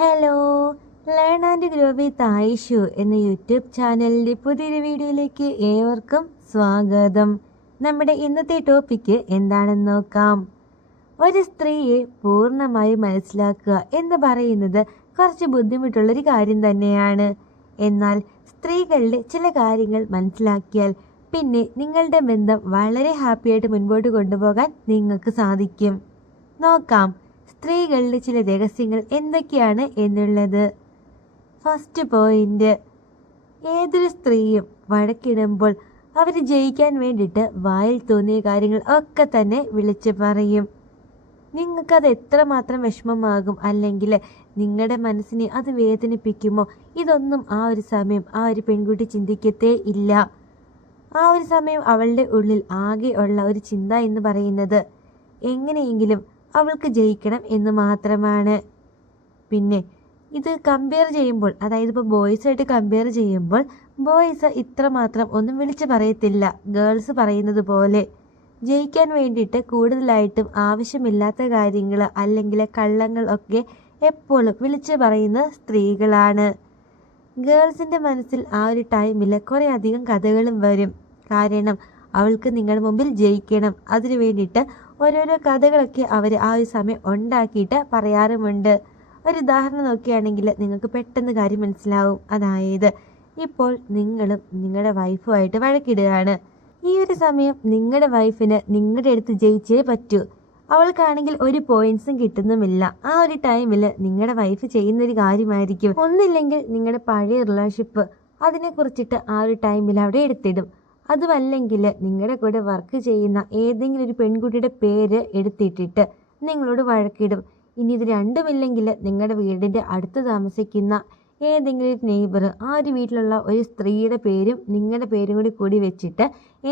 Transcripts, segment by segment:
Hello, learn and grow with Ayishu എന്ന YouTube ചാനലിൻ്റെ പുതിയൊരു വീഡിയോയിലേക്ക് ഏവർക്കും സ്വാഗതം. നമ്മുടെ ഇന്നത്തെ ടോപ്പിക്ക് എന്താണെന്ന് നോക്കാം. ഒരു സ്ത്രീയെ പൂർണ്ണമായി മനസ്സിലാക്കുക എന്ന് പറയുന്നത് കുറച്ച് ബുദ്ധിമുട്ടുള്ളൊരു കാര്യം തന്നെയാണ്. എന്നാൽ സ്ത്രീകളുടെ ചില കാര്യങ്ങൾ മനസ്സിലാക്കിയാൽ പിന്നെ നിങ്ങളുടെ ബന്ധം വളരെ ഹാപ്പിയായിട്ട് മുൻപോട്ട് കൊണ്ടുപോകാൻ നിങ്ങൾക്ക് സാധിക്കും. നോക്കാം സ്ത്രീകളുടെ ചില രഹസ്യങ്ങൾ എന്തൊക്കെയാണ് എന്നുള്ളത്. ഫസ്റ്റ് പോയിന്റ്, ഏതൊരു സ്ത്രീയും വഴക്കിടുമ്പോൾ അവർ ജയിക്കാൻ വേണ്ടിയിട്ട് വായിൽ തോന്നിയ കാര്യങ്ങൾ ഒക്കെ തന്നെ വിളിച്ചു പറയും. നിങ്ങൾക്കത് എത്രമാത്രം വിഷമമാകും, അല്ലെങ്കിൽ നിങ്ങളുടെ മനസ്സിനെ അത് വേദനിപ്പിക്കുമോ, ഇതൊന്നും ആ ഒരു സമയം ആ ഒരു പെൺകുട്ടി ചിന്തിക്കത്തേ ഇല്ല. ആ ഒരു സമയം അവളുടെ ഉള്ളിൽ ആകെ ഉള്ള ഒരു ചിന്ത എന്ന് പറയുന്നത് എങ്ങനെയെങ്കിലും അവൾക്ക് ജയിക്കണം എന്ന് മാത്രമാണ്. പിന്നെ ഇത് കമ്പയർ ചെയ്യുമ്പോൾ, അതായത് ഇപ്പോൾ ബോയ്സായിട്ട് കമ്പയർ ചെയ്യുമ്പോൾ ബോയ്സ് ഇത്രമാത്രം ഒന്നും വിളിച്ചു പറയത്തില്ല ഗേൾസ് പറയുന്നത് പോലെ. ജയിക്കാൻ വേണ്ടിയിട്ട് കൂടുതലായിട്ടും ആവശ്യമില്ലാത്ത കാര്യങ്ങൾ അല്ലെങ്കിൽ കള്ളങ്ങൾ ഒക്കെ എപ്പോഴും വിളിച്ചു പറയുന്ന സ്ത്രീകളാണ്. ഗേൾസിൻ്റെ മനസ്സിൽ ആ ഒരു ടൈമിൽ കുറേ അധികം കഥകളും വരും. കാരണം അവൾക്ക് നിങ്ങളുടെ മുമ്പിൽ ജയിക്കണം, അതിനു വേണ്ടിയിട്ട് ഓരോരോ കഥകളൊക്കെ അവർ ആ ഒരു സമയം ഉണ്ടാക്കിയിട്ട് പറയാറുമുണ്ട്. ഒരു ഉദാഹരണം നോക്കുകയാണെങ്കിൽ നിങ്ങൾക്ക് പെട്ടെന്ന് കാര്യം മനസ്സിലാവും. അതായത് ഇപ്പോൾ നിങ്ങളും നിങ്ങളുടെ വൈഫുമായിട്ട് വഴക്കിടുകയാണ്. ഈ ഒരു സമയം നിങ്ങളുടെ വൈഫിന് നിങ്ങളുടെ അടുത്ത് ജയിച്ചേ പറ്റൂ. അവൾക്കാണെങ്കിൽ ഒരു പോയിന്റ്സും കിട്ടുന്നുമില്ല. ആ ഒരു ടൈമിൽ നിങ്ങളുടെ വൈഫ് ചെയ്യുന്നൊരു കാര്യമായിരിക്കും, ഒന്നില്ലെങ്കിൽ നിങ്ങളുടെ പഴയ റിലേഷൻഷിപ്പ്, അതിനെക്കുറിച്ചിട്ട് ആ ഒരു ടൈമിൽ അവിടെ എടുത്തിടും. അതുമല്ലെങ്കിൽ നിങ്ങളുടെ കൂടെ വർക്ക് ചെയ്യുന്ന ഏതെങ്കിലും ഒരു പെൺകുട്ടിയുടെ പേര് എടുത്തിട്ടിട്ട് നിങ്ങളോട് വഴക്കിടും. ഇനി ഇത് രണ്ടുമില്ലെങ്കിൽ നിങ്ങളുടെ വീടിൻ്റെ അടുത്ത് താമസിക്കുന്ന ഏതെങ്കിലും ഒരു നെയ്ബർ, ആ ഒരു വീട്ടിലുള്ള ഒരു സ്ത്രീയുടെ പേരും നിങ്ങളുടെ പേരും കൂടി വെച്ചിട്ട്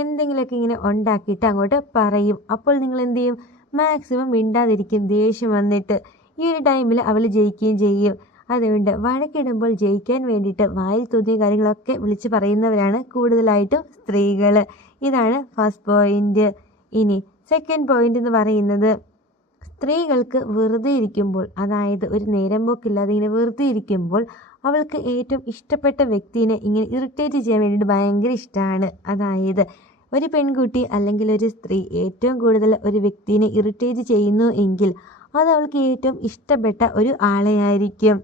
എന്തെങ്കിലുമൊക്കെ ഇങ്ങനെ ഉണ്ടാക്കിയിട്ട് അങ്ങോട്ട് പറയും. അപ്പോൾ നിങ്ങൾ എന്ത് ചെയ്യും? മാക്സിമം മിണ്ടാതിരിക്കും, ദേഷ്യം വന്നിട്ട്. ഈ ഒരു ടൈമിൽ അവൾ ജയിക്കുകയും ചെയ്യും. അതുകൊണ്ട് വഴക്കിടുമ്പോൾ ജയിക്കാൻ വേണ്ടിയിട്ട് വായിൽ തോന്നിയ കാര്യങ്ങളൊക്കെ വിളിച്ച് പറയുന്നവരാണ് കൂടുതലായിട്ടും സ്ത്രീകൾ. ഇതാണ് ഫസ്റ്റ് പോയിന്റ്. ഇനി സെക്കൻഡ് പോയിന്റ് എന്ന് പറയുന്നത്, സ്ത്രീകൾക്ക് വെറുതെ ഇരിക്കുമ്പോൾ, അതായത് ഒരു നേരം പോക്കില്ലാതെ ഇങ്ങനെ വെറുതെ ഇരിക്കുമ്പോൾ അവൾക്ക് ഏറ്റവും ഇഷ്ടപ്പെട്ട വ്യക്തിനെ ഇങ്ങനെ ഇറിറ്റേറ്റ് ചെയ്യാൻ വേണ്ടിയിട്ട് ഭയങ്കര ഇഷ്ടമാണ്. അതായത് ഒരു പെൺകുട്ടി അല്ലെങ്കിൽ ഒരു സ്ത്രീ ഏറ്റവും കൂടുതൽ ഒരു വ്യക്തിനെ ഇറിറ്റേറ്റ് ചെയ്യുന്നു എങ്കിൽ അത് അവൾക്ക് ഏറ്റവും ഇഷ്ടപ്പെട്ട ഒരു ആളെയായിരിക്കും.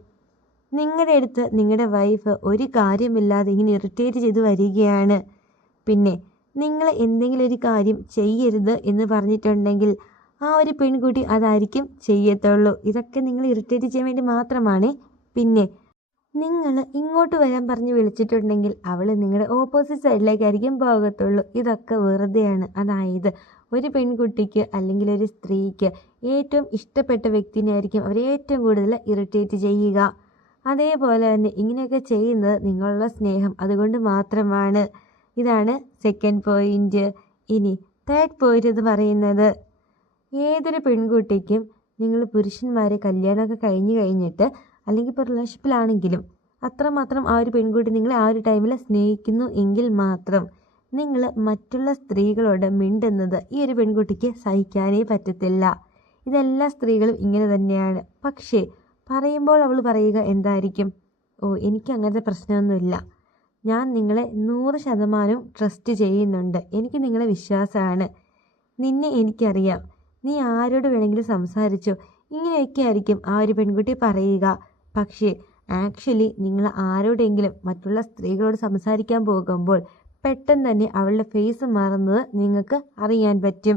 നിങ്ങളുടെ അടുത്ത് നിങ്ങളുടെ വൈഫ് ഒരു കാര്യമില്ലാതെ ഇങ്ങനെ ഇറിറ്റേറ്റ് ചെയ്ത് വരികയാണ്, പിന്നെ നിങ്ങൾ എന്തെങ്കിലും ഒരു കാര്യം ചെയ്യരുത് എന്ന് പറഞ്ഞിട്ടുണ്ടെങ്കിൽ ആ ഒരു പെൺകുട്ടി അതായിരിക്കും ചെയ്യത്തുള്ളൂ. ഇതൊക്കെ നിങ്ങൾ ഇറിറ്റേറ്റ് ചെയ്യാൻ വേണ്ടി മാത്രമാണ്. പിന്നെ നിങ്ങൾ ഇങ്ങോട്ട് വരാൻ പറഞ്ഞ് വിളിച്ചിട്ടുണ്ടെങ്കിൽ അവൾ നിങ്ങളുടെ ഓപ്പോസിറ്റ് സൈഡിലേക്കായിരിക്കും പോകത്തുള്ളൂ. ഇതൊക്കെ വെറുതെയാണ്. അതായത് ഒരു പെൺകുട്ടിക്ക് അല്ലെങ്കിൽ ഒരു സ്ത്രീക്ക് ഏറ്റവും ഇഷ്ടപ്പെട്ട വ്യക്തിനായിരിക്കും അവർ ഏറ്റവും കൂടുതൽ ഇറിറ്റേറ്റ് ചെയ്യുക. അതേപോലെ തന്നെ ഇങ്ങനെയൊക്കെ ചെയ്യുന്നത് നിങ്ങളുള്ള സ്നേഹം അതുകൊണ്ട് മാത്രമാണ്. ഇതാണ് സെക്കൻഡ് പോയിന്റ്. ഇനി തേർഡ് പോയിന്റ് എന്ന് പറയുന്നത്, ഏതൊരു പെൺകുട്ടിക്കും നിങ്ങൾ പുരുഷന്മാരെ കല്യാണമൊക്കെ കഴിഞ്ഞിട്ട് അല്ലെങ്കിൽ ഇപ്പോൾ റിലേഷൻഷിപ്പിലാണെങ്കിലും അത്രമാത്രം ആ ഒരു പെൺകുട്ടി നിങ്ങളെ ആ ഒരു ടൈമിൽ സ്നേഹിക്കുന്നു എങ്കിൽ മാത്രം നിങ്ങൾ മറ്റുള്ള സ്ത്രീകളോട് മിണ്ടുന്നത് ഈ ഒരു പെൺകുട്ടിക്ക് സഹിക്കാനേ പറ്റത്തില്ല. ഇതെല്ലാ സ്ത്രീകളും ഇങ്ങനെ തന്നെയാണ്. പക്ഷേ പറയുമ്പോൾ അവൾ പറയുക എന്തായിരിക്കും? ഓ, എനിക്ക് അങ്ങനത്തെ പ്രശ്നമൊന്നുമില്ല, ഞാൻ നിങ്ങളെ 100% ട്രസ്റ്റ് ചെയ്യുന്നുണ്ട്, എനിക്ക് നിങ്ങളെ വിശ്വാസമാണ്, നിന്നെ എനിക്കറിയാം, നീ ആരോട് വേണമെങ്കിലും സംസാരിച്ചോ, ഇങ്ങനെയൊക്കെ ആയിരിക്കും ആ ഒരു പെൺകുട്ടി പറയുക. പക്ഷേ ആക്ച്വലി നിങ്ങൾ ആരോടെങ്കിലും മറ്റുള്ള സ്ത്രീകളോട് സംസാരിക്കാൻ പോകുമ്പോൾ പെട്ടെന്ന് തന്നെ അവളുടെ ഫേസ് മാറുന്നത് നിങ്ങൾക്ക് അറിയാൻ പറ്റും.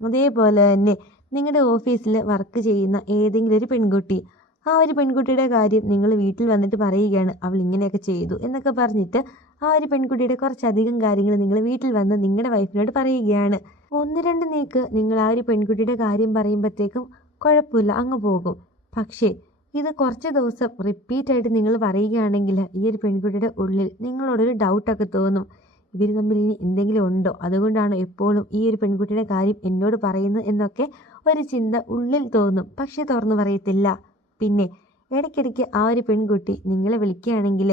അതേപോലെ തന്നെ നിങ്ങളുടെ ഓഫീസിൽ വർക്ക് ചെയ്യുന്ന ഏതെങ്കിലും ഒരു പെൺകുട്ടി, ആ ഒരു പെൺകുട്ടിയുടെ കാര്യം നിങ്ങൾ വീട്ടിൽ വന്നിട്ട് പറയുകയാണ്, അവൾ ഇങ്ങനെയൊക്കെ ചെയ്തു എന്നൊക്കെ പറഞ്ഞിട്ട് ആ ഒരു പെൺകുട്ടിയുടെ കുറച്ചധികം കാര്യങ്ങൾ നിങ്ങൾ വീട്ടിൽ വന്ന് നിങ്ങളുടെ വൈഫിനോട് പറയുകയാണ്. 1-2 നീക്ക് നിങ്ങൾ ആ ഒരു പെൺകുട്ടിയുടെ കാര്യം പറയുമ്പോഴത്തേക്കും കുഴപ്പമില്ല, അങ്ങ് പോകും. പക്ഷേ ഇത് കുറച്ച് ദിവസം റിപ്പീറ്റായിട്ട് നിങ്ങൾ പറയുകയാണെങ്കിൽ ഈ ഒരു പെൺകുട്ടിയുടെ ഉള്ളിൽ നിങ്ങളോടൊരു ഡൗട്ടൊക്കെ തോന്നും. ഇവർ തമ്മിൽ ഇനി എന്തെങ്കിലും ഉണ്ടോ, അതുകൊണ്ടാണ് എപ്പോഴും ഈ ഒരു പെൺകുട്ടിയുടെ കാര്യം എന്നോട് പറയുന്നത് എന്നൊക്കെ ഒരു ചിന്ത ഉള്ളിൽ തോന്നും. പക്ഷേ തുറന്നു പറയത്തില്ല. പിന്നെ ഇടയ്ക്കിടയ്ക്ക് ആ ഒരു പെൺകുട്ടി നിങ്ങളെ വിളിക്കുകയാണെങ്കിൽ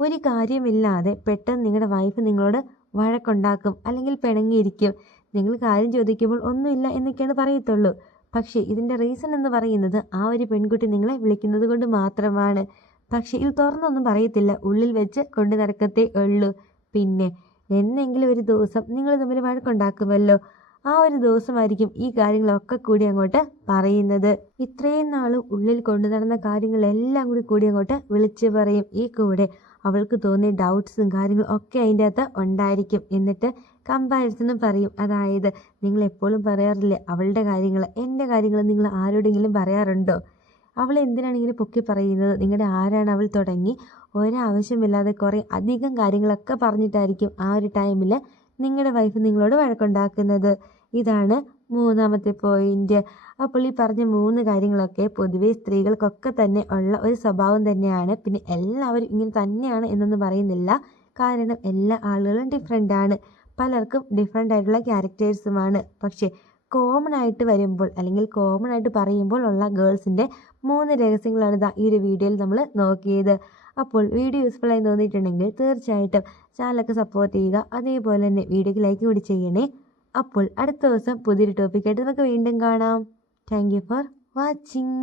ഒരു കാര്യമില്ലാതെ പെട്ടെന്ന് നിങ്ങളുടെ വൈഫ് നിങ്ങളോട് വഴക്കുണ്ടാക്കും അല്ലെങ്കിൽ പിണങ്ങിയിരിക്കും. നിങ്ങൾ കാര്യം ചോദിക്കുമ്പോൾ ഒന്നുമില്ല എന്നൊക്കെയാണ് പറയത്തുള്ളൂ. പക്ഷേ ഇതിൻ്റെ റീസൺ എന്ന് പറയുന്നത് ആ ഒരു പെൺകുട്ടി നിങ്ങളെ വിളിക്കുന്നത് കൊണ്ട് മാത്രമാണ്. പക്ഷേ ഇത് തുറന്നൊന്നും പറയത്തില്ല, ഉള്ളിൽ വെച്ച് കൊണ്ടു നടക്കത്തേ ഉള്ളൂ. പിന്നെ എന്നെങ്കിലും ഒരു ദിവസം നിങ്ങൾ തമ്മിൽ വഴക്കുണ്ടാക്കുമല്ലോ, ആ ഒരു ദിവസമായിരിക്കും ഈ കാര്യങ്ങളൊക്കെ കൂടി അങ്ങോട്ട് പറയുന്നത്. ഇത്രയും നാളും ഉള്ളിൽ കൊണ്ടു നടന്ന കാര്യങ്ങളെല്ലാം കൂടി അങ്ങോട്ട് വിളിച്ചു പറയും. ഈ കൂടെ അവൾക്ക് തോന്നിയ ഡൗട്ട്സും കാര്യങ്ങളും ഒക്കെ അതിൻ്റെ അകത്ത് ഉണ്ടായിരിക്കും. എന്നിട്ട് കമ്പാരിസണും പറയും. അതായത് നിങ്ങൾ എപ്പോഴും പറയാറില്ലേ അവളുടെ കാര്യങ്ങൾ, എൻ്റെ കാര്യങ്ങൾ നിങ്ങൾ ആരോടെങ്കിലും പറയാറുണ്ടോ? അവൾ എന്തിനാണ് ഇങ്ങനെ പൊക്കി പറയുന്നത്? നിങ്ങളുടെ ആരാണ് അവൾ തുടങ്ങി ഒരാവശ്യമില്ലാതെ കുറേ അധികം കാര്യങ്ങളൊക്കെ പറഞ്ഞിട്ടായിരിക്കും ആ ഒരു ടൈമിൽ നിങ്ങളുടെ വൈഫ് നിങ്ങളോട് വഴക്കുണ്ടാക്കുന്നത്. ഇതാണ് മൂന്നാമത്തെ പോയിന്റ്. അപ്പോൾ ഈ പറഞ്ഞ 3 കാര്യങ്ങളൊക്കെ പൊതുവെ സ്ത്രീകൾക്കൊക്കെ തന്നെ ഉള്ള ഒരു സ്വഭാവം തന്നെയാണ്. പിന്നെ എല്ലാവരും ഇങ്ങനെ തന്നെയാണ് എന്നൊന്നും പറയുന്നില്ല, കാരണം എല്ലാ ആളുകളും ഡിഫറെൻ്റ് ആണ്. പലർക്കും ഡിഫറെൻ്റ് ആയിട്ടുള്ള ക്യാരക്ടേഴ്സുമാണ്. പക്ഷേ കോമൺ ആയിട്ട് വരുമ്പോൾ അല്ലെങ്കിൽ കോമൺ ആയിട്ട് പറയുമ്പോൾ ഉള്ള ഗേൾസിൻ്റെ 3 രഹസ്യങ്ങളാണ് ഈ ഒരു വീഡിയോയിൽ നമ്മൾ നോക്കിയത്. അപ്പോൾ വീഡിയോ യൂസ്ഫുൾ ആയി തോന്നിയിട്ടുണ്ടെങ്കിൽ തീർച്ചയായിട്ടും ചാനലൊക്കെ സപ്പോർട്ട് ചെയ്യുക. അതേപോലെ തന്നെ വീഡിയോക്ക് ലൈക്ക് കൂടി ചെയ്യണേ. അപ്പോൾ അടുത്ത ദിവസം പുതിയൊരു ടോപ്പിക്കായിട്ട് നമുക്ക് വീണ്ടും കാണാം. Thank you for watching.